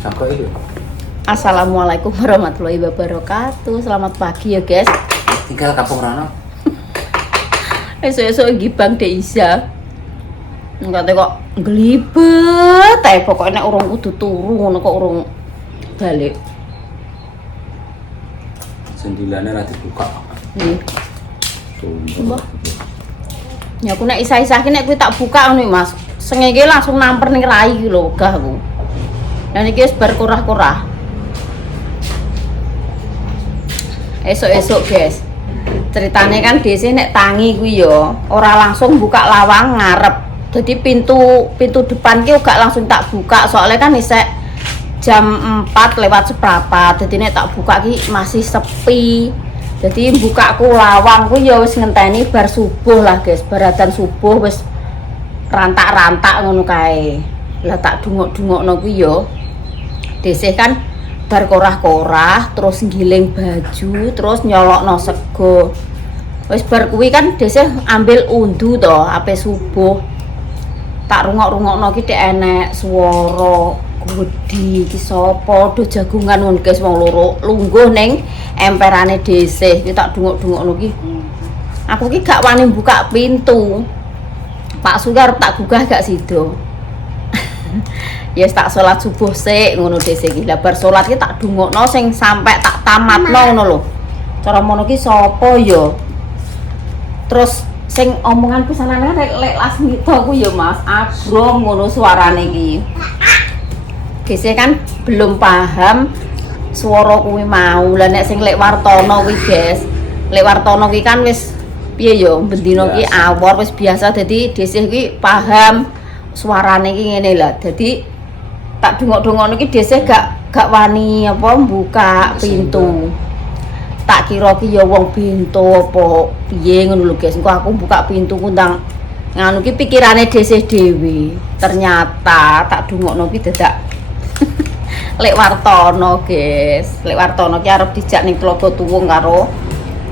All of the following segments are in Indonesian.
Sampai itu. Assalamualaikum warahmatullahi wabarakatuh. Selamat pagi ya guys. Tinggal kampung Rano. Esok-esok gibang Deisa. Enggak kok glibet ae pokoknya urung kudu turu ngono kok urung balik. Sendilane ra dibuka. Mbah. Ya aku nek isa-isa ki nek kuwi tak buka ngono Mas. Sengenge langsung namper ning rai iki lho wegah aku. Lah niki wis bar kurah-kurah. Esok-esok guys. Ceritane kan dese nek tangi kuwi ya ora langsung buka lawang ngarep. Jadi pintu depan ki gak langsung tak buka soalnya kan isek jam 4 lewat seprapat. Jadi nek tak buka ki masih sepi. Jadi bukaku lawang ku ya wis ngenteni bar subuh lah guys, baratan subuh wis rantak-rantak ngono kae. Lah tak dungok-dungokno ku ya. Desih kan bar korah-korah terus nggiling baju, terus nyolokno sego. Wis bar kuwi kan desih ambil undu to ape subuh. Tak rungok-rungokno ki dhek enek swara Gudi iki sapa do jagungan ngono guys wong loro lungguh ning emperane dhisik iki tak dungok-dungokno ki. Aku ki gak wani buka pintu. Pak Sugar tak gugah gak sido. Ya yes, tak salat subuh sik ngono dhisik iki. Lah bar salat ki tak dungokno sing sampe tak tamatno ngono lho. Cara mono ki sapa ya? Terus sing omongan pisanane lek Lasmita ku ya Mas, agrom ngono suarane iki. Geseh kan belum paham swara kuwi mau. Lah nek sing lek Wartono kuwi, guys. Lek Wartono kuwi kan wis piye ya, bendina ki awor wis biasa dadi desih kuwi paham suarane ki ngene lah. Dadi tak dongok-dongokno ki desih gak wani apa buka pintu. Tak kira ki ya wong bento apa piye ngono lho, guys. Engko aku buka pintu kundang nganu ki pikirane desih dhewe. Ternyata tak dongokno ki dadak Lek Wartono guys, Lek Wartono ki arep dijak ning Tlaga Tuwung karo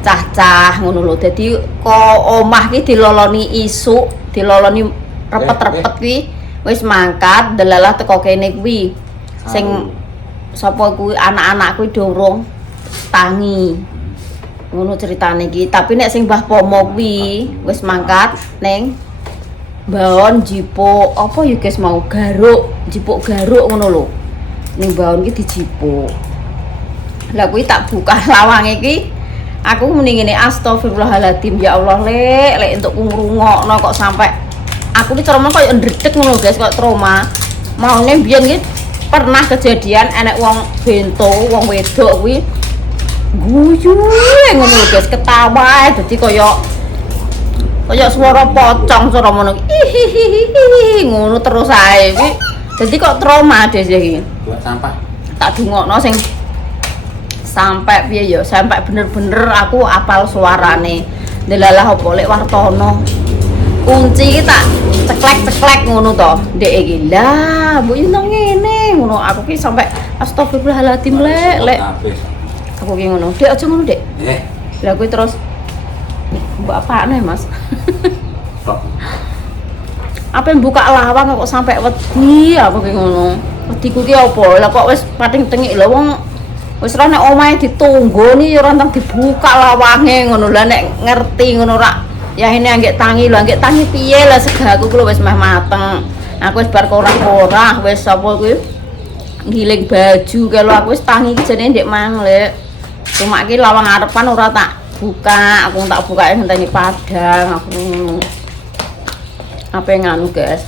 cah-cah ngono lho. Dadi kok omah ki diloloni isuk, diloloni repet-repet kuwi wis mangkat delalah teko kene kuwi. Sing sapa kuwi anak-anak kuwi dorong tangi. Ngono ceritane iki. Tapi nek sing Mbah Pomo kuwi wis mangkat ning Baon jipuk apa ya guys mau garuk, jipuk garuk ngono lho. Ning baon ki dijipuk. Lah kuwi tak buka lawange iki. Aku muni ngene astagfirullahaladzim ya Allah lek entuk ngrungokno kok sampai aku ki trauma koyo ndredeg ngono guys kok trauma. Maune biyen ki pernah kejadian enek wong bento, wong wedok kuwi guyu ngono lho guys, ketawa dadi koyo suara pocong suara ngono. Ngono terus ae kuwi. Jadi kok trauma deh iki. Buat sampah. Tak dungokno sing sampai piye ya, sampai bener-bener aku apal suarane. Delalah opo lek Wartono. Kunci iki tak ceklek-ceklek ngono to. Ndek iki. Lah, mbok yo ngene ngono. Aku ki sampai astagfirullahaladzim lek. Aku ki ngono. Dek aja ngono, Dek. Lah kuwi terus mbok apane, Mas? Apa yang buka lawang kok sampai wedi aku ki ngono. Wediku ki apa? Lah kok wis pating tengik lho wong wis ora nek omahe ditunggoni ya ora tang dibuka lawange ngono. Lah nek ngerti ngono ora ya ini anggek tangi lho, anggek tangi piye lah segaku ku wis meh mateng. Aku wis bar korah-korah wis apa kuwi ngiling baju kalau aku wis tangi ki jenenge ndek manglek. Cuma ki lawang arepan ora tak buka, aku tak bukae ngenteni padang aku ngono. Apa yang nganu guys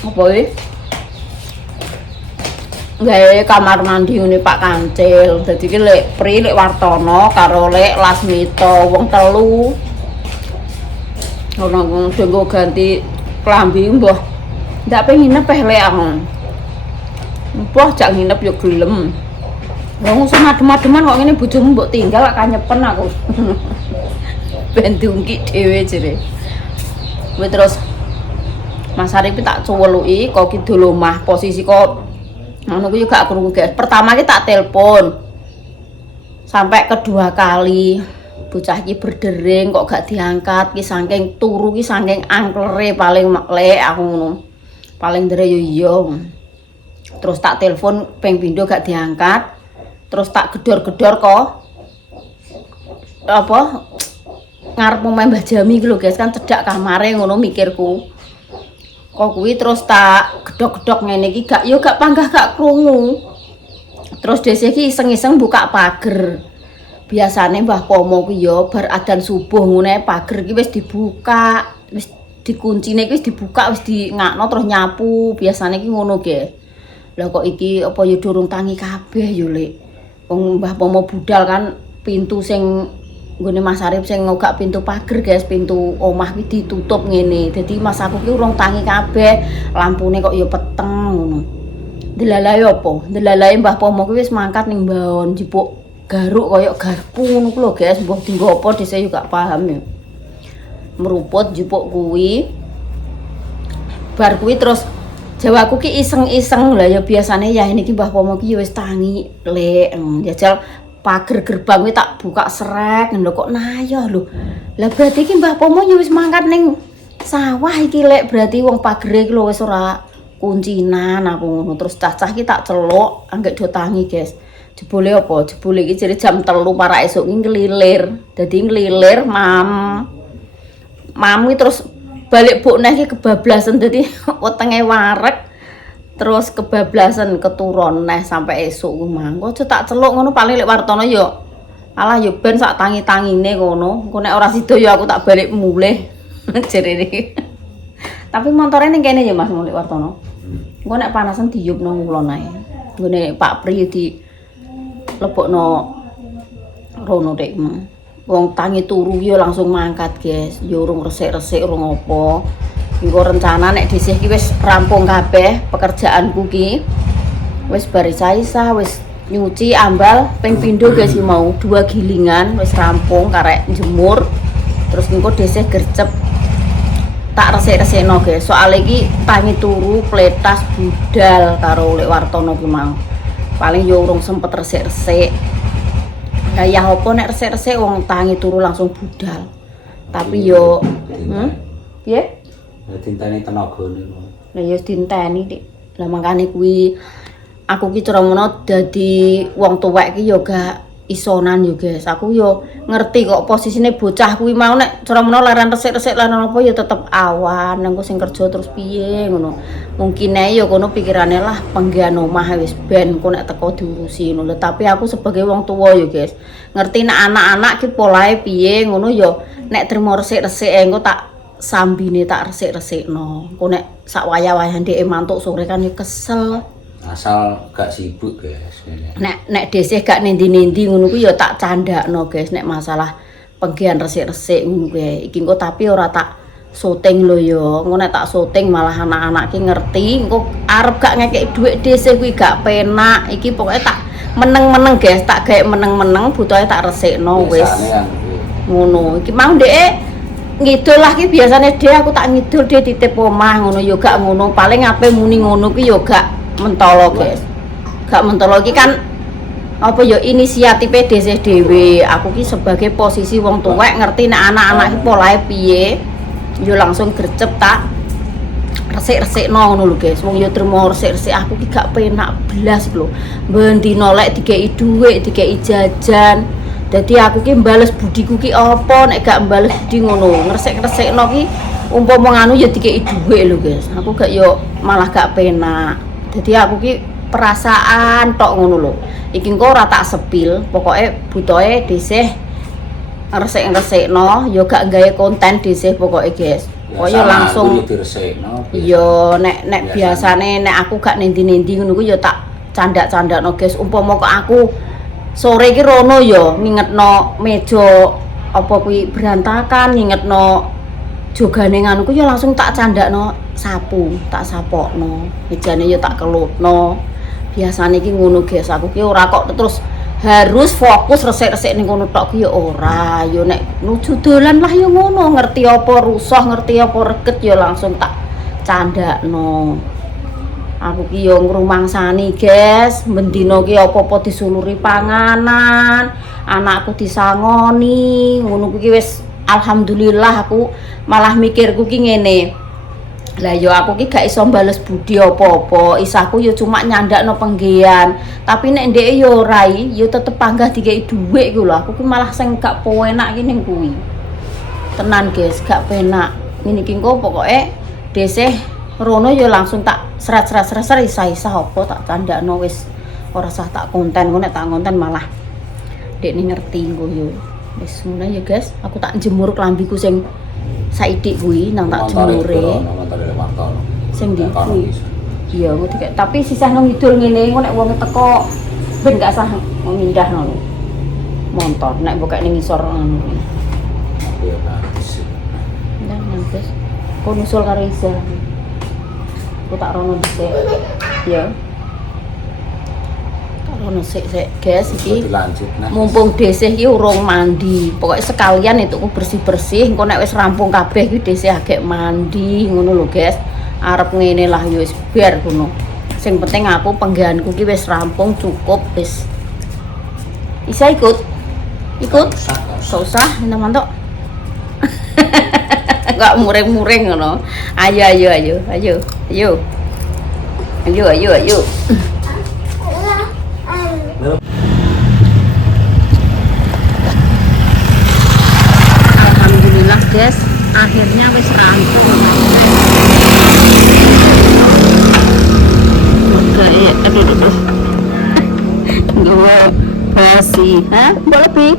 apa ini gawe kamar mandi ini Pak Kancil. Jadi ki lek Pri lek Wartono karo lek Lasmita wong telu ono nggo ganti klambi mbah ndak pengen nginep lek aku mbah jak nginep yo gelem wong usah adem-ademan kok ngene bojomu mbok tinggal gak kanyepen aku ben dungki dhewe jere. Terus Mas Arif tak cuweluki kok kidul omah posisi kok ngono kuwi gak krungu guys. Pertama ki tak telepon sampai kedua kali bocah iki berdering kok gak diangkat ki saking turu ki saking angklere paling lek aku ngono. Paling ndere yo iya. Terus tak telepon ping pindho gak diangkat. Terus tak gedor-gedor kok apa ngarep omahe Mbah Jami iki lho guys, kan cedhak kamare ngono mikirku. Kok kuwi terus tak gedok-gedok ngene iki gak panggah gak krungu. Terus dhisik iki iseng-iseng buka pager. Biasane Mbah Pomo ku ya bar adzan subuh ngene pager iki wis dibuka, wis dikuncine iki wis dibuka, wis ngakno terus nyapu. Biasane iki ngono, guys. Lah kok iki apa ya durung tangi kabeh yo, Lek. Wong Mbah Pomo budal kan pintu sing nggone Mas Arif sing ngogak pintu pager, guys, pintu omah kuwi ditutup ngene. Dadi Mas aku ki urung tangi kabeh, lampune kok ya peteng ngono. Delalae apa? Delalae Mbah Pomo kuwi wis mangkat ning mbaon jipuk garuk koyo garpu ngono ku lho, guys. Mbah dienggo apa dhisik yo gak paham ya. Meruput jipuk kuwi. Bar kuwi terus Jawaku ki iseng-iseng lah ya biasane ya ini ki Mbah Pomo ki ya wis tangi, Lek. Jajal pager gerbang kuwi tak buka srek lho kok nayoh lho. Lah berarti ki Mbah Pomo ya wis mangkat ning sawah iki, Lek. Berarti wong pagere ki lho wis ora kuncinan aku ngono. Terus cacah ki tak celuk anggek do tangi, guys. Jebule apa? Jebule iki jare jam 3 para esuk ki ngelilir. Dadi ngelilir mam terus balik buk neh ki kebablasan, dadi wetenge wareg terus kebablasan keturun neh sampai esuk ku mang. Kok tak celuk ngono paling Lek Wartono yo alah yo ben sak tangi-tangine ngono. Engko nek ora sida yo aku tak balik mulih jerene. Tapi montore ning kene yo Mas Lek Wartono. Engko nek panasan diyupno ngulon ae. Nggone Pak Pri di lebokno rono dek. Wong tangi turu yo langsung mangkat, guys. Yo urung resik-resik urung apa. Engko rencana nek dhisik ki wis rampung kabeh pekerjaanku ki. Wis barisa-isa, wis nyuci ambal ping pindho guys iki mau 2 gilingan wis rampung karek jemur. Terus engko dhisik gercep tak resik-resikno, guys. Soal iki tangi turu pletas budal karo Lek Wartono ki mau. Paling yo urung sempet resik-resik. Kayak apa nek resik-resik wong tangi turu langsung budal. Tapi yo piye? Ya tinteni tenagane. Lah ya dinteni, Dik. Lah mangkane kuwi aku ki cara ngono dadi wong tuwek ki yo gak isonan yo, guys. Aku yo ngerti kok posisine bocah kuwi mau nek cara ngono laran resik-resik lan apa yo tetep awan, engko sing kerja terus piye ngono. Mungkin ae yo kono pikirane lah penggawean omah wis ben kok nek teko diurusi ngono. Tapi aku sebagai wong tuwa yo, guys, ngerti nek anak-anak ki polahe piye ngono yo. Nek trimo resik-resik engko tak sambine tak resik-resikno. Engko nek sak wayah-wayah ndeke mantuk sore kan yo kesel. Asal gak sibuk, guys. Nek dhisik gak nendi-nendi ngono kuwi ya tak candakno, guys. Nek masalah penggian resik-resik ngono kuwi. Iki engko tapi ora tak syuting lho ya. Engko nek tak syuting malah anak-anak ki ngerti, engko arep gak ngekek dhuwit dhisik kuwi gak penak. Iki pokoke tak meneng-meneng, guys. Tak gawe meneng-meneng butuhe tak resikno wis. Ngono. Iki mau ndeke ngidul lah ki biasane dhe aku tak ngidul dhe titip omah ngono ya gak ngono. Paling ape muni ngono ki ya gak mentolo, guys. Gak mentolo iki kan apa ya inisiatif dhisik dhewe. Aku ki sebagai posisi wong tuwek ngerti nek anak-anak ki polahe piye. Yo langsung gercep tak resik-resikno ngono lho, guys. Wong yo trimo resik-resik aku ki gak penak blas lho. Ben dino lek dikeki dhuwit, dikeki jajan. Dadi aku ki mbales budiku ki apa nek gak mbales budi ngono. Ngresik-resikno ki umpama nganu ya dikeki dhuwit lho, guys. Aku gak yo malah gak penak. Dadi aku ki perasaan tok ngono lho. Iki engko ora tak sepil, pokoke butuhe dhisik resik-resikno, ya gak gawe konten dhisik pokoke, guys. Kaya langsung ya nek biasane nek aku gak nendi-nendi ngono ku ya tak candak-candakno, guys. Umpama kok aku sore iki rono ya ngingetno meja apa kuwi berantakan, ngingetno jogane nganu ku ya langsung tak candakno sapu, tak sapokno. Mejane ya tak kelutno. Biasane iki ngono, guys. Aku ki ora kok terus harus fokus resik-resik ning kono tok ki ya ora. Ya nek nuju dolan lah ya ngono, ngerti apa rusuh, ngerti apa reget ya langsung tak candakno. Aku ki ya ngrumangsani, guys. Mendino ki apa-apa disuluri panganan, anakku disangoni, ngono ki wis alhamdulillah. Aku malah mikirku ki ngene. Lah yo aku ki gak iso bales budi apa-apa. Isaku yo cuma nyandakno penggian. Tapi nek ndek yo rai, yo tetep panggah dikei dhuwit ku lho. Aku ki malah sing gak penak ki ning kuwi. Tenan guys, gak penak. Ngene iki engko pokoke desih rono yo langsung tak serat isa-isa apa tak candakno wis ora usah tak konten. Ku nek tak konten malah dekne ngerti engko yo. Wis ngono ya guys, aku tak jemur klambiku sing saidik kuwi nang tak jemure. Sing ndi kuwi. Iya, ngono iki. Tapi sisah nang ngidul ngene engko nek wong teko ben gak sah ngindahno lho. Montor nek mbok ning ngisor ngono kuwi. Ya habis. Nah, guys. Kok nyusul karo Isa. Aku tak rono dhisik. Ya. Tak rono sik guys iki. Dilanjut nah. Mumpung desih iki urung mandi. Pokoknya sekalian itu bersih-bersih. Engko nek wis rampung kabeh iki desih agek mandi ngono lho, guys. Arep ngene lah ya wis bar ngono. Sing penting aku penggaanku ki wis rampung cukup wis. Isa ikut. Ikut. Gak usah, mantuk. Gak muring-muring ngono. Ayo. Alhamdulillah guys, akhirnya wis rampung. Aduh. Gue basi, boleh lebih.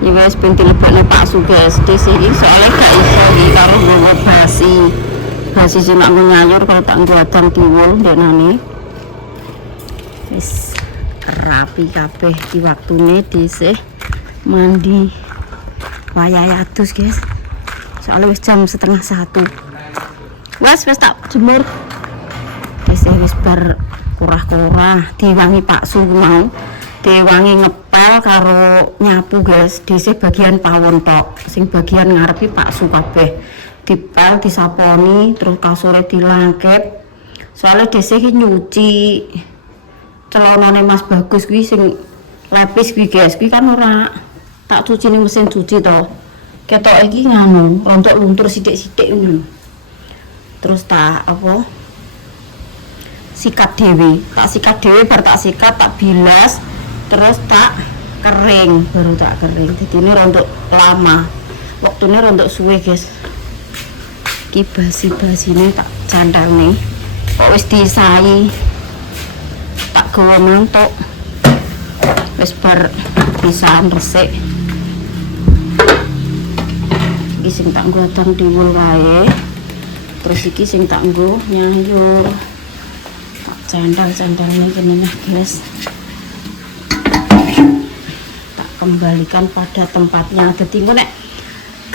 Ya wes penting lebih Pak Suges di sini soalnya gak iso iki karo nggawa basi sing nak nyayur kalau tak nggodang tiwul ndenane wis rapi kabeh di waktune dhisik mandi wayah adus guys soalnya wis jam 12:30 wes tak jemur dhisik wis bar kurah-kurah diwangi Pak Su mau diwangi ngepel karo nyapu guys dhisik bagian pawon tok sing bagian ngarepi Pak Su kabeh dipel disaponi terus kasure dilangkep soalnya dhisik iki nyuci celanane Mas Bagus kuwi sing lapis kuwi guys kuwi kan ora tak cuci ning mesin cuci to ketok iki nganu rontok luntur sithik-sithik ngono terus tak apa sikat dhewe bar tak sikat tak bilas terus tak kering baru tak kering jadi ini rontok lama waktunya rontok suwe guys iki basi ini tak candang nih kok wis disai tak gawa mantuk wis bar pisaan resik iki sing tak godang diwul wae terus iki sing tak nggo nyayur tak candang-candangnya gini nah guys kembalikan pada tempatnya jadi nek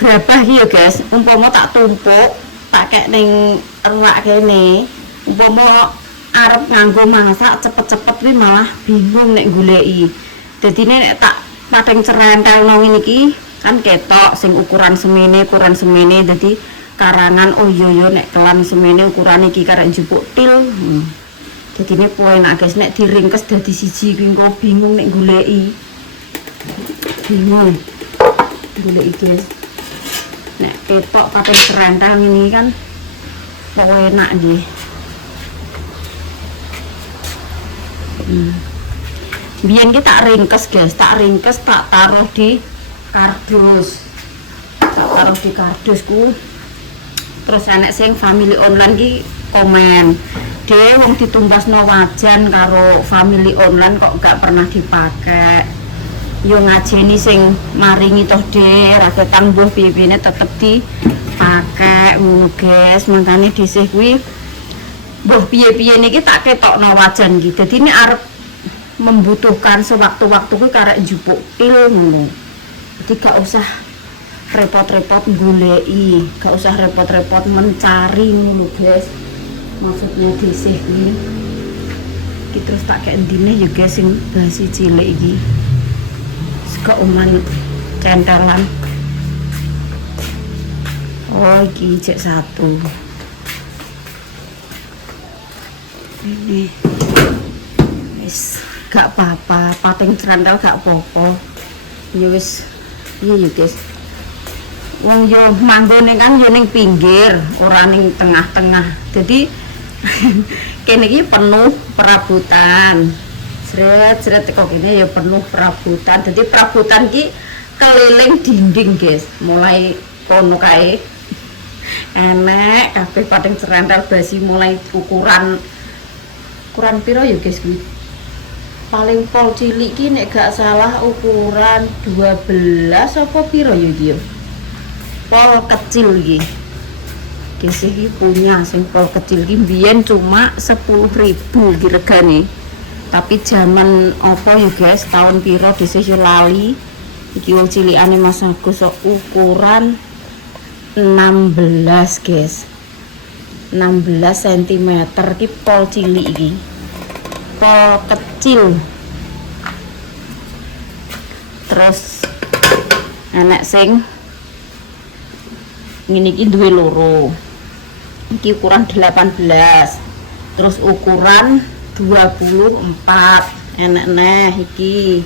gerabah iki ya guys umpama tak tumpuk tak kek ning ruwak kene umpama arep nganggo masak cepet-cepet kuwi malah bingung nek goleki dadi nek tak padang cerentel nang ngene iki kan ketok sing ukuran semene dadi karangan oh iya nek kelan semene ukuran iki karek njupuk til dadi nek enak guys nek diringkes dadi siji kuwi engko bingung nek goleki bingung golek guys nek ketok pakai serentang ini kan pokoknya enak nggih biyen ki tak ringkes guys tak taruh di kardusku terus enek sing family online ki komen dhewe wong ditumbasno wajan karo family online kok gak pernah dipakai yo ngajeni sing maringi toh de ra ketang mbuh piye-piyene tetep dipake ngono guys mangkane dhisik kuwi mbuh piye-piye niki tak ketokno wajan iki dadi ini arep membutuhkan sewaktu-waktu kuwi karek njupuk pil ngono dadi gak usah repot-repot goleki gak usah repot-repot mencari ngono guys maksudnya dhisik kuwi iki terus tak kek endine yo guys sing basi cilik iki keuman centelan oh iki cek satu ini wis gak apa-apa pating centel gak apa-apa ya wis iya ya guys Wong yo manggone kan yo ning pinggir, ora ning tengah-tengah. Jadi kene iki penuh perabotan. Sret kok kene ya penuh perabotan. Jadi perabotan iki keliling dinding, guys. Mulai kono kae. Enek kabeh pating cerentel basi mulai ukuran piro ya, guys kuwi. Paling pol cilik iki nek gak salah ukuran 12 apa piro ya iki ya. Pol kecil iki. Guys iki punya sing pol kecil iki mbiyen cuma 10.000 iki regane. Tapi zaman apa ya guys, tahun piro dhisik yo lali. Iki wong cilikane Mas Agus ukuran 16 guys. 16 cm iki pol cilik iki. Pol kecil. Terus anak sing ngene iki duwe loro. Iki ukuran 18. Terus ukuran 24. Enak neh iki.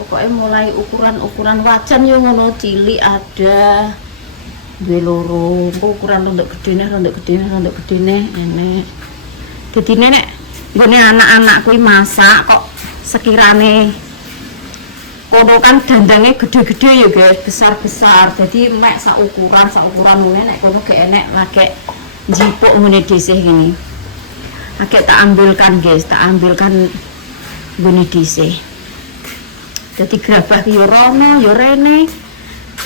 Pokoknya mulai ukuran wajan yo ngono, cilik ada duwe loro. Ukuran rondok gedene enek. Dadi nek nggone anak-anak kuwi masak kok sekirane kono kan dandange gede-gede ya guys, besar-besar. Jadi mek sak ukuran ngene nek kono gak enek lagi njipuk ngene dhisik gini. Agak tak ambilkan guys, ngene dhisik. Jadi gerabah yo rono yo rene.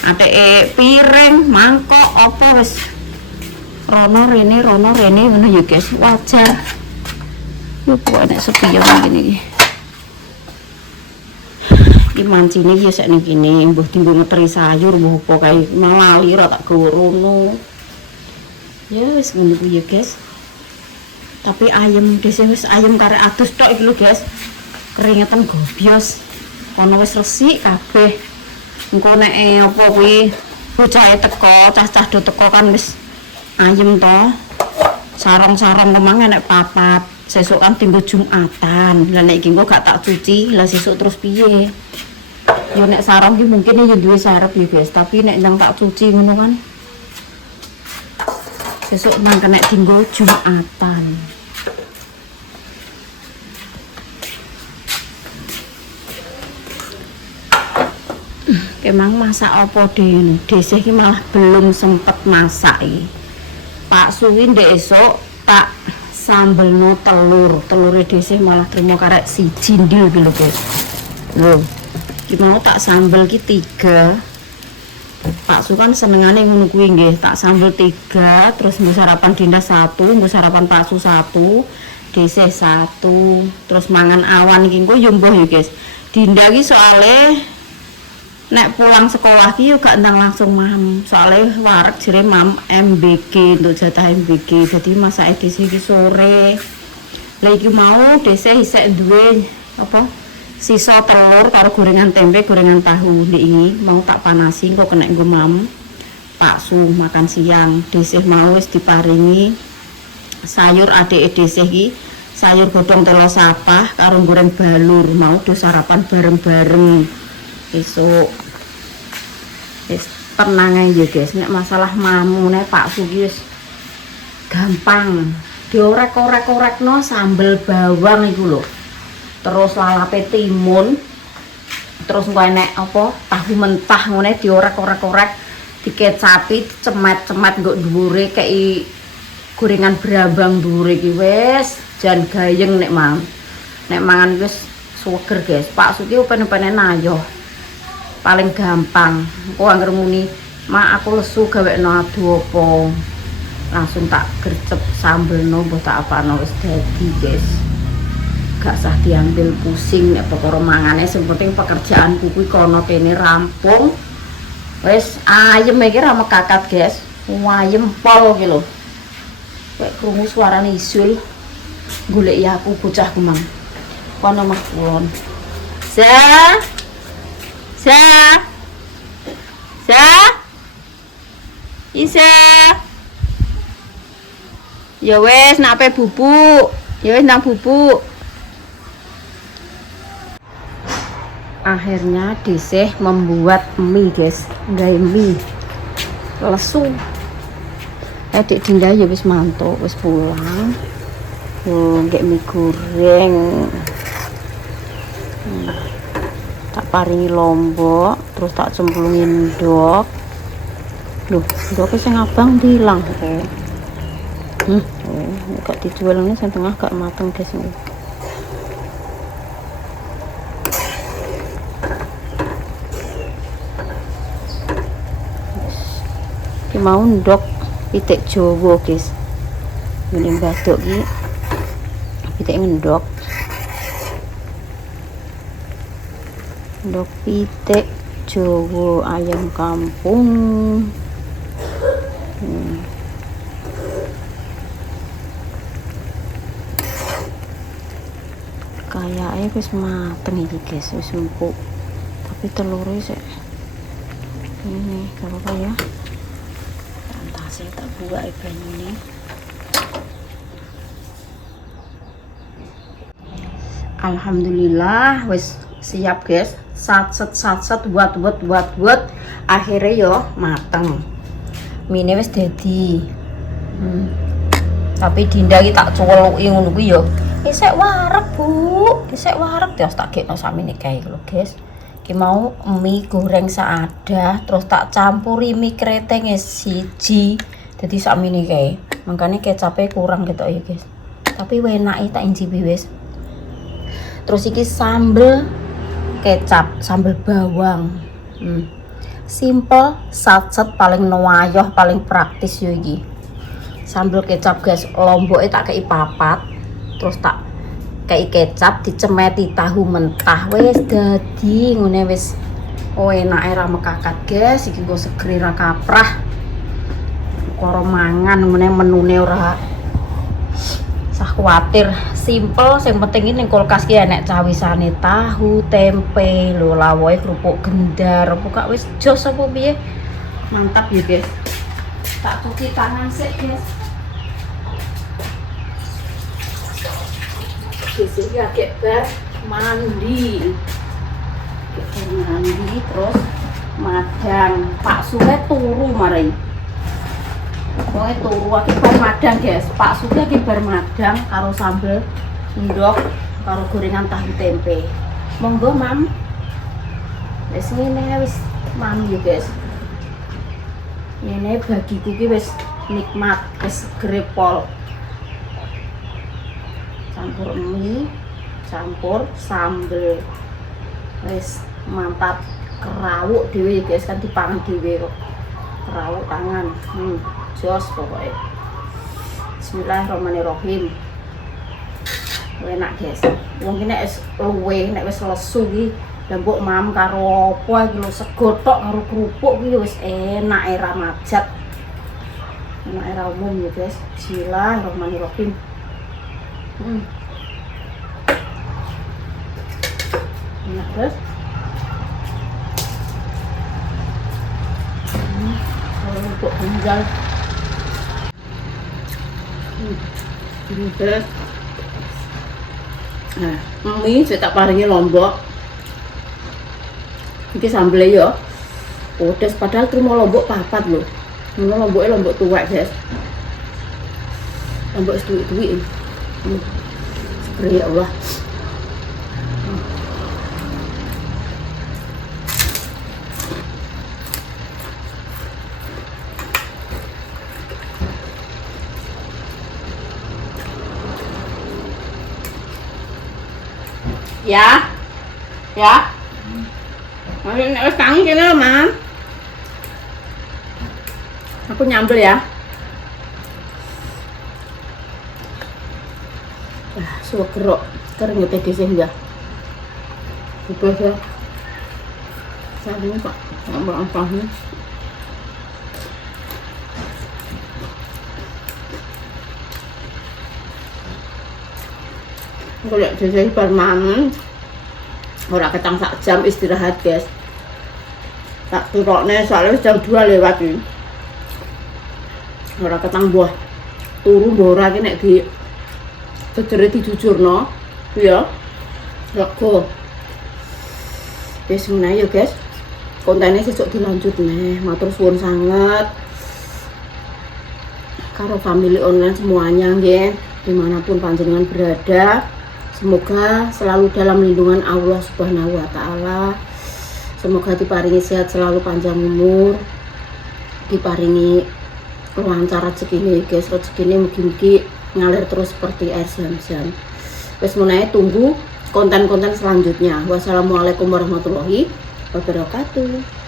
Ateke piring, mangkok apa wis rono rene ngono ya guys, wajar. Yo kok nek sepi yo ngene iki. Iki mancine ya sak ning kene, mbuh tinggo ngeteri sayur, mbuh apa kae melali ora tak gawa rono. Ya wis ngono kuwi ya guys. Tapi ayam dhisik wis ayam karek adus tok iki lho guys. Keringetan gobyos. Kono wis resik kabeh. Engko nek apa kuwi bocahe teko, cah-cah do teko kan wis ayem to. Sarong-sarong memang enek papat. Sesuk kan tinggal Jumatan. Lah nek iki engko gak tak cuci, lah sesuk terus piye? Yo nek sarong iki mungkin yo duwe sarep ya guys, tapi nek nang tak cuci ngono kan. Sesuk nang kena tinggal Jumatan. Kemang masak apa dene? Dhisik iki malah belum sempet masak iki. Pak Suwi ndek esuk tak sambelno telure dhisik malah trimo karek siji ndil iki lho guys. Lho, iki mau tak sambel ki 3. Pak Su kan senengane ngono kuwi nggih, tak sambel 3, terus nggo sarapan Dinda 1, nggo sarapan Pak Su 1, dhisik 1, terus mangan awan iki engko yo mbuh ya guys. Dinda ki soalnya nek pulang sekolah ki yo gak ndang langsung mam, soalnya wareg jere mam MBG untuk jatah MBG, jadi masak edisi ki sore. Lah iki mau dhisik isek duwe apa sisa telur karo gorengan tempe, gorengan tahu ndek iki mau tak panasi kok kena nggo mam. Pak Su makan siang, dhisik mau wis diparingi sayur adik dhisik iki, sayur godhong telo sapah karo goreng balur, mau do sarapan bareng-bareng. Esok tenang aja guys, nek masalah mamu nek Pak Sugis gampang diorek-orek no sambel bawang itu loh, terus lalape timun, terus gue nek apa tahu mentah ngene diorek-orek dikecapi cemat-cemat nggo dhuwure kei gorengan brambang dhuwure iki wis jan gayeng nek mangan wis suger guys. Pak Sugi upen-upene ayo paling gampang. Kok anggere muni, "Mak aku lesu gawekno adu apa?" Langsung tak gercep sambelno mbok tak apano wis dadi, guys. Gak usah diambil pusing nek perkara mangane, sing penting pekerjaanku kuwi kono kene rampung. Wis ayem iki ra mekakat, guys. Ayem pol iki lho. Kayak krungu suarane isul. Golek ya aku bocahku mang. Kono mah kulon. Isa. Ya wes nak pe bubuk. Ya wes nang bubuk. Akhirnya Desih membuat mie guys, nggak mie lesu. Adik Dinda ya wis mantuk, wis pulang. Nggak mie goreng. Tak paringi lombok, terus tak cemplungin ndok. Loh, ndoknya sing abang dilang kok. Gak dijual ini yang tengah gak mateng guys ini. Ini mau ndok pitik Jawa guys. Ini baduk ini pitik ngendok. Ndok pitik Jawa ayam kampung. Kayaknya wis mateng iki guys, wis empuk. Tapi telurnya sih ini kalau ya tak buat ikan ini. Alhamdulillah wis siap guys. Sat buat akhirnya yo mateng. Mine wis dadi. Tapi Dinda iki tak cuweluki ngono kuwi yo. Isek wareg, Bu. Isek wareg terus tak gekno samine kae lho, guys. Ki mau mie goreng seadah, terus tak campuri mie kreteng siji. Dadi sakmene kae. Mangkane kecape kurang gitu ya, guys. Tapi enake tak incipi wis. Terus iki sambel kecap, sambel bawang. Simple, satset paling noayoh, paling praktis yo iki. Sambel kecap, guys. Lomboke tak kei papat. Terus tak kei kecap dicemeti tahu mentah wis dadi ngene wis. Enake ra mekakat, guys. Iki nggo segeri ra kaprah. Karo mangan ngene menune ora sah kuatir, simple, sing penting ini kulkas ki enek cawisane tahu, tempe, lho lawoe kerupuk gendar, buka wis jos apa piye. Mantap ya, guys. Tak cuci tangan sik, guys. Desih ya bar mandi. Mandi terus madang. Pak Suhe turu mari. Pokoknya turu lagi bar madang guys. Pak Suhe lagi bar madang karo sambel ndok karo gorengan tahu tempe. Monggo mam. Wis ngene wis mam ya guys. Ini bagiku ki wis nikmat, wis grepol. Campur mie, campur sambel. Wis mantap. Kerawuk dhewe guys, kan dipangan dhewe kok. Kerawuk tangan. Jos pokoknya. Bismillahirrahmanirrahim. Enak guys. Wong ki nek wis luwe, nek wis lesu ki lembok mam karo apa iki lho sego tok karo kerupuk ki wis enak era majat. Enak era umum ya guys. Bismillahirrahmanirrahim. Enak guys. Untuk tinggal ini guys. Nah, mie saya tak paringi lombok. Ini sambelnya ya pedes, padahal terima lombok papat loh. Ini lomboknya lombok tua guys. Lombok setuik-tuik. Segera ya Allah. Ya, ya. Harus tangi kena loh, Mam. Aku nyambel ya. Suwe kerok, kering ya sih ya. Bebas ya. Saya ini Pak, nambah ampahnya. Kalau jadi permanen ora ketang sak jam istirahat guys. Tak turokne soalnya jam 2 lewat ini. Ora ketang buah turu mbora ki nek di cedere dijujurno ya. Lego. Wis ngene ya guys, kontennya sesuk dilanjut nih, matur suwun sangat karo family online semuanya nggih, dimanapun panjenengan berada, semoga selalu dalam lindungan Allah Subhanahu wa Ta'ala. Semoga diparingi sehat selalu, panjang umur, diparingi lancar rezekine guys, rezekine mugi-mugi ngalir terus seperti air zam-zam. Wis menawa tunggu konten-konten selanjutnya. Wassalamualaikum warahmatullahi wabarakatuh.